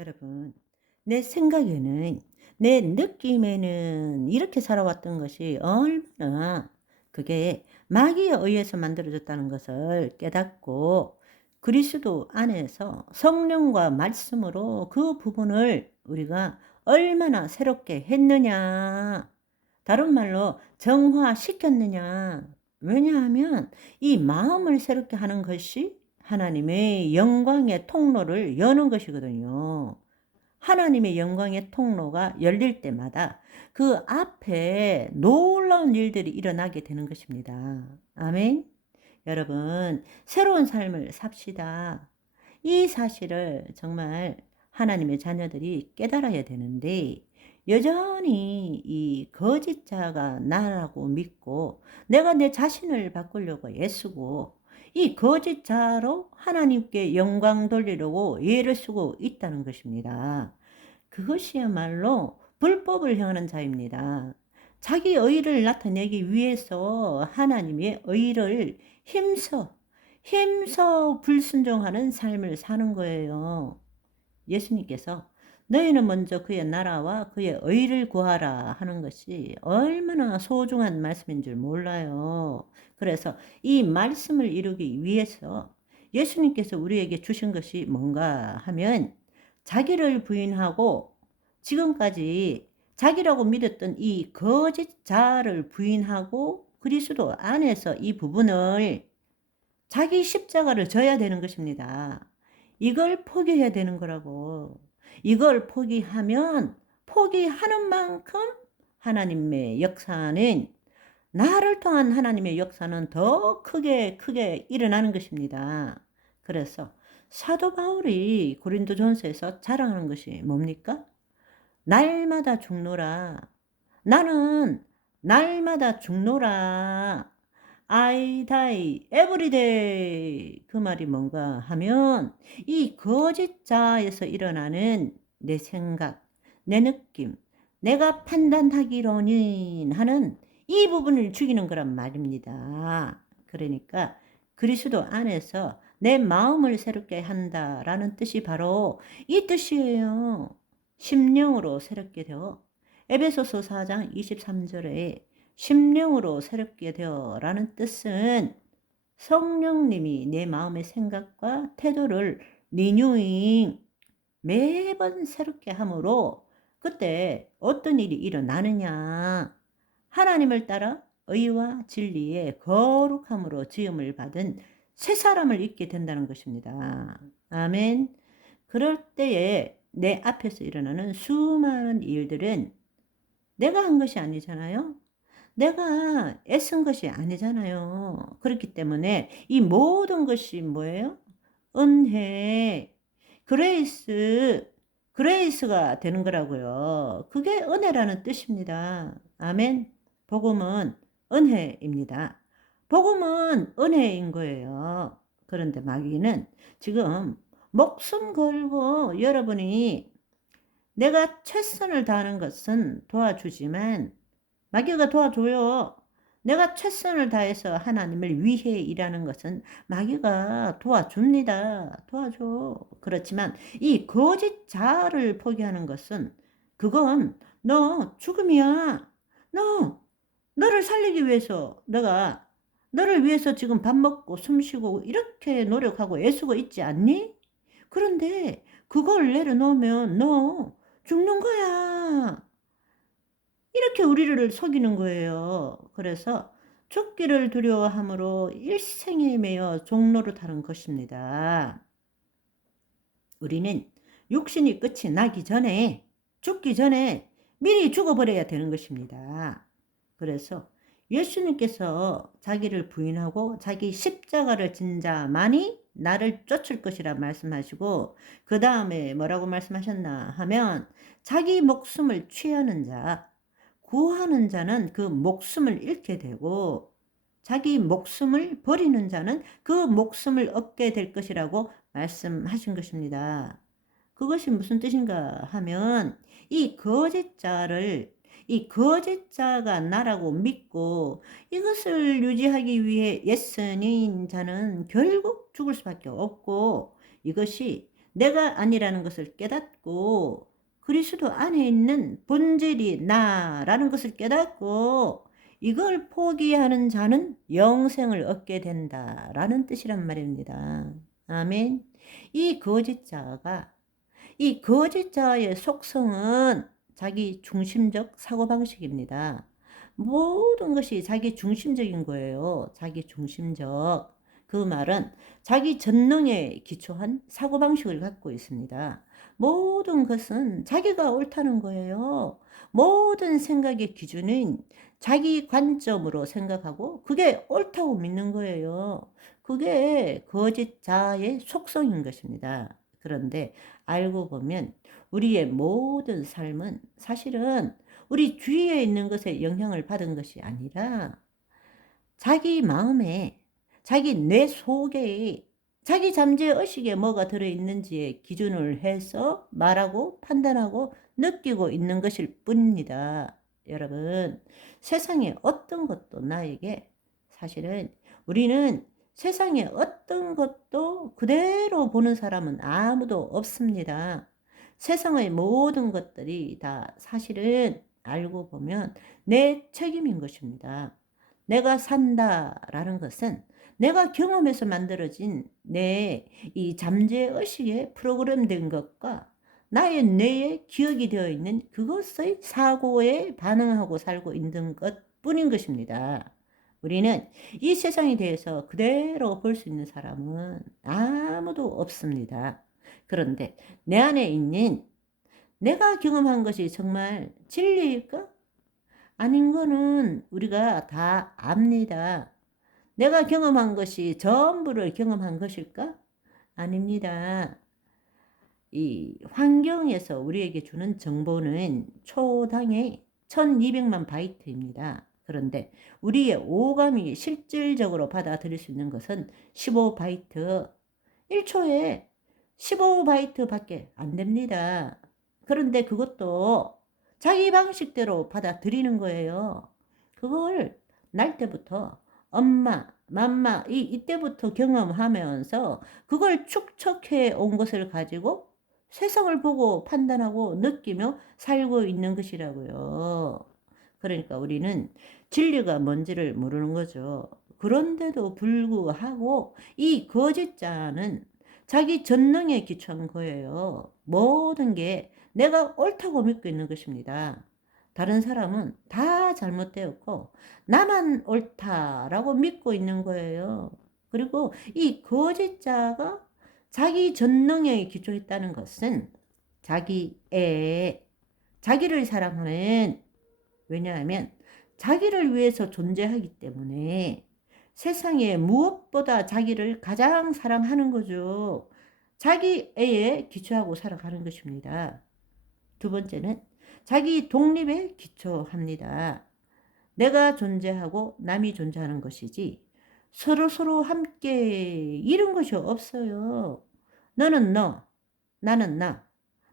여러분, 내 생각에는, 내 느낌에는 이렇게 살아왔던 것이 얼마나 그게 마귀에 의해서 만들어졌다는 것을 깨닫고 그리스도 안에서 성령과 말씀으로 그 부분을 우리가 얼마나 새롭게 했느냐. 다른 말로 정화시켰느냐. 왜냐하면 이 마음을 새롭게 하는 것이 하나님의 영광의 통로를 여는 것이거든요. 하나님의 영광의 통로가 열릴 때마다 그 앞에 놀라운 일들이 일어나게 되는 것입니다. 아멘. 여러분, 새로운 삶을 삽시다. 이 사실을 정말 하나님의 자녀들이 깨달아야 되는데, 여전히 이 거짓자가 나라고 믿고 내가 내 자신을 바꾸려고 애쓰고 이 거짓자로 하나님께 영광 돌리려고 애를 쓰고 있다는 것입니다. 그것이야말로 불법을 행하는 자입니다. 자기 의를 나타내기 위해서 하나님의 의를 힘써 불순종하는 삶을 사는 거예요. 예수님께서 너희는 먼저 그의 나라와 그의 의를 구하라 하는 것이 얼마나 소중한 말씀인 줄 몰라요. 그래서 이 말씀을 이루기 위해서 예수님께서 우리에게 주신 것이 뭔가 하면 자기를 부인하고 지금까지 자기라고 믿었던 이 거짓 자를 부인하고 그리스도 안에서 이 부분을 자기 십자가를 져야 되는 것입니다. 이걸 포기해야 되는 거라고. 이걸 포기하면 포기하는 만큼 하나님의 역사는 나를 통한 하나님의 역사는 더 크게 일어나는 것입니다. 그래서 사도 바울이 고린도전서에서 자랑하는 것이 뭡니까? 날마다 죽노라. 나는 날마다 죽노라. I die every day. 그 말이 뭔가 하면 이 거짓자에서 일어나는 내 생각, 내 느낌, 내가 판단하기로는 하는 이 부분을 죽이는 거란 말입니다. 그러니까 그리스도 안에서 내 마음을 새롭게 한다라는 뜻이 바로 이 뜻이에요. 심령으로 새롭게 되어 에베소서 4장 23절에 심령으로 새롭게 되어라는 뜻은 성령님이 내 마음의 생각과 태도를 리뉴잉 매번 새롭게 함으로 그때 어떤 일이 일어나느냐. 하나님을 따라 의와 진리의 거룩함으로 지음을 받은 새 사람을 입게 된다는 것입니다. 아멘. 그럴 때에 내 앞에서 일어나는 수많은 일들은 내가 한 것이 아니잖아요. 내가 애쓴 것이 아니잖아요. 그렇기 때문에 이 모든 것이 뭐예요? 은혜, 그레이스가 되는 거라고요. 그게 은혜라는 뜻입니다. 아멘. 복음은 은혜입니다. 복음은 은혜인 거예요. 그런데 마귀는 지금 목숨 걸고 여러분이 내가 최선을 다하는 것은 도와주지만 마귀가 도와줘요. 내가 최선을 다해서 하나님을 위해 일하는 것은 마귀가 도와줍니다. 도와줘. 그렇지만 이 거짓 자아를 포기하는 것은 그건 너 죽음이야. 너를 살리기 위해서 내가 너를 위해서 지금 밥 먹고 숨 쉬고 이렇게 노력하고 애쓰고 있지 않니? 그런데 그걸 내려놓으면 너 죽는 거야. 이렇게 우리를 속이는 거예요. 그래서 죽기를 두려워함으로 일생에 매여 종노릇하는 것입니다. 우리는 육신이 끝이 나기 전에, 죽기 전에 미리 죽어버려야 되는 것입니다. 그래서 예수님께서 자기를 부인하고 자기 십자가를 진 자만이 나를 쫓을 것이라 말씀하시고 그 다음에 뭐라고 말씀하셨나 하면 자기 목숨을 취하는 자, 구하는 자는 그 목숨을 잃게 되고 자기 목숨을 버리는 자는 그 목숨을 얻게 될 것이라고 말씀하신 것입니다. 그것이 무슨 뜻인가 하면 이 거짓자가 나라고 믿고 이것을 유지하기 위해 애쓰는 자는 결국 죽을 수밖에 없고 이것이 내가 아니라는 것을 깨닫고 그리스도 안에 있는 본질이 나라는 것을 깨닫고 이걸 포기하는 자는 영생을 얻게 된다라는 뜻이란 말입니다. 아멘. 이 거짓자가 이 거짓자의 속성은 자기 중심적 사고방식입니다. 모든 것이 자기 중심적인 거예요. 자기 중심적. 그 말은 자기 전능에 기초한 사고방식을 갖고 있습니다. 모든 것은 자기가 옳다는 거예요. 모든 생각의 기준은 자기 관점으로 생각하고 그게 옳다고 믿는 거예요. 그게 거짓자의 속성인 것입니다. 그런데 알고 보면 우리의 모든 삶은 사실은 우리 주위에 있는 것에 영향을 받은 것이 아니라 자기 마음에, 자기 뇌 속에, 자기 잠재의식에 뭐가 들어있는지에 기준을 해서 말하고 판단하고 느끼고 있는 것일 뿐입니다. 여러분, 세상에 어떤 것도 나에게 사실은 우리는 세상에 어떤 것도 그대로 보는 사람은 아무도 없습니다. 세상의 모든 것들이 다 사실은 알고 보면 내 책임인 것입니다. 내가 산다라는 것은 내가 경험해서 만들어진 내 이 잠재의식에 프로그램된 것과 나의 뇌에 기억이 되어 있는 그것의 사고에 반응하고 살고 있는 것 뿐인 것입니다. 우리는 이 세상에 대해서 그대로 볼 수 있는 사람은 아무도 없습니다. 그런데 내 안에 있는 내가 경험한 것이 정말 진리일까? 아닌 거는 우리가 다 압니다. 내가 경험한 것이 전부를 경험한 것일까? 아닙니다. 이 환경에서 우리에게 주는 정보는 초당의 1200만 바이트입니다. 그런데 우리의 오감이 실질적으로 받아들일 수 있는 것은 15바이트, 1초에 15바이트 밖에 안 됩니다. 그런데 그것도 자기 방식대로 받아들이는 거예요. 그걸 날 때부터 엄마, 맘마, 이때부터 경험하면서 그걸 축적해 온 것을 가지고 세상을 보고 판단하고 느끼며 살고 있는 것이라고요. 그러니까 우리는 진리가 뭔지를 모르는 거죠. 그런데도 불구하고 이 거짓자는 자기 전능에 기초한 거예요. 모든 게 내가 옳다고 믿고 있는 것입니다. 다른 사람은 다 잘못되었고 나만 옳다라고 믿고 있는 거예요. 그리고 이 거짓자가 자기 전능에 기초했다는 것은 자기를 사랑하는, 왜냐하면 자기를 위해서 존재하기 때문에 세상에 무엇보다 자기를 가장 사랑하는 거죠. 자기 애에 기초하고 살아가는 것입니다. 두 번째는 자기 독립에 기초합니다. 내가 존재하고 남이 존재하는 것이지 서로 함께 이런 것이 없어요. 너는 너, 나는 나.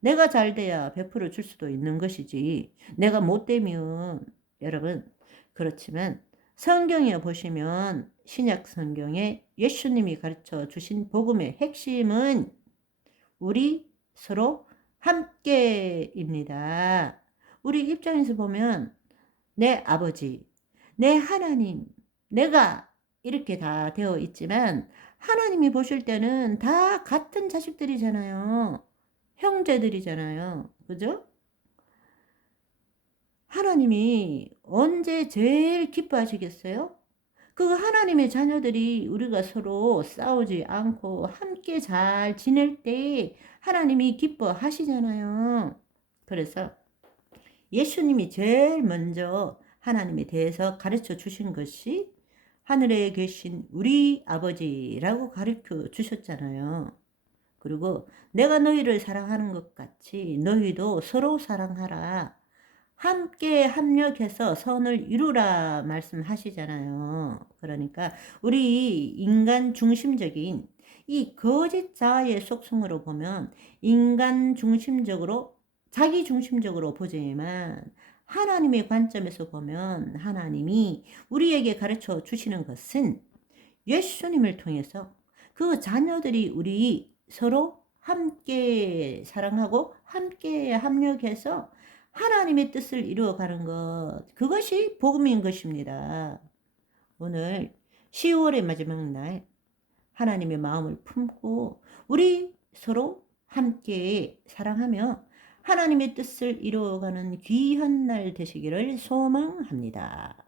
내가 잘 돼야 베풀어 줄 수도 있는 것이지 내가 못되면, 여러분, 그렇지만 성경에 보시면 신약 성경에 예수님이 가르쳐 주신 복음의 핵심은 우리 서로 함께입니다. 우리 입장에서 보면 내 아버지, 내 하나님, 내가 이렇게 다 되어 있지만 하나님이 보실 때는 다 같은 자식들이잖아요. 형제들이잖아요. 그죠? 하나님이 언제 제일 기뻐하시겠어요? 그 하나님의 자녀들이 우리가 서로 싸우지 않고 함께 잘 지낼 때 하나님이 기뻐하시잖아요. 그래서 예수님이 제일 먼저 하나님에 대해서 가르쳐 주신 것이 하늘에 계신 우리 아버지라고 가르쳐 주셨잖아요. 그리고 내가 너희를 사랑하는 것 같이 너희도 서로 사랑하라. 함께 합력해서 선을 이루라 말씀하시잖아요. 그러니까 우리 인간 중심적인 이 거짓자의 속성으로 보면 인간 중심적으로 자기 중심적으로 보지만 하나님의 관점에서 보면 하나님이 우리에게 가르쳐 주시는 것은 예수님을 통해서 그 자녀들이 우리 서로 함께 사랑하고 함께 합력해서 하나님의 뜻을 이루어가는 것, 그것이 복음인 것입니다. 오늘 10월의 마지막 날 하나님의 마음을 품고 우리 서로 함께 사랑하며 하나님의 뜻을 이루어가는 귀한 날 되시기를 소망합니다.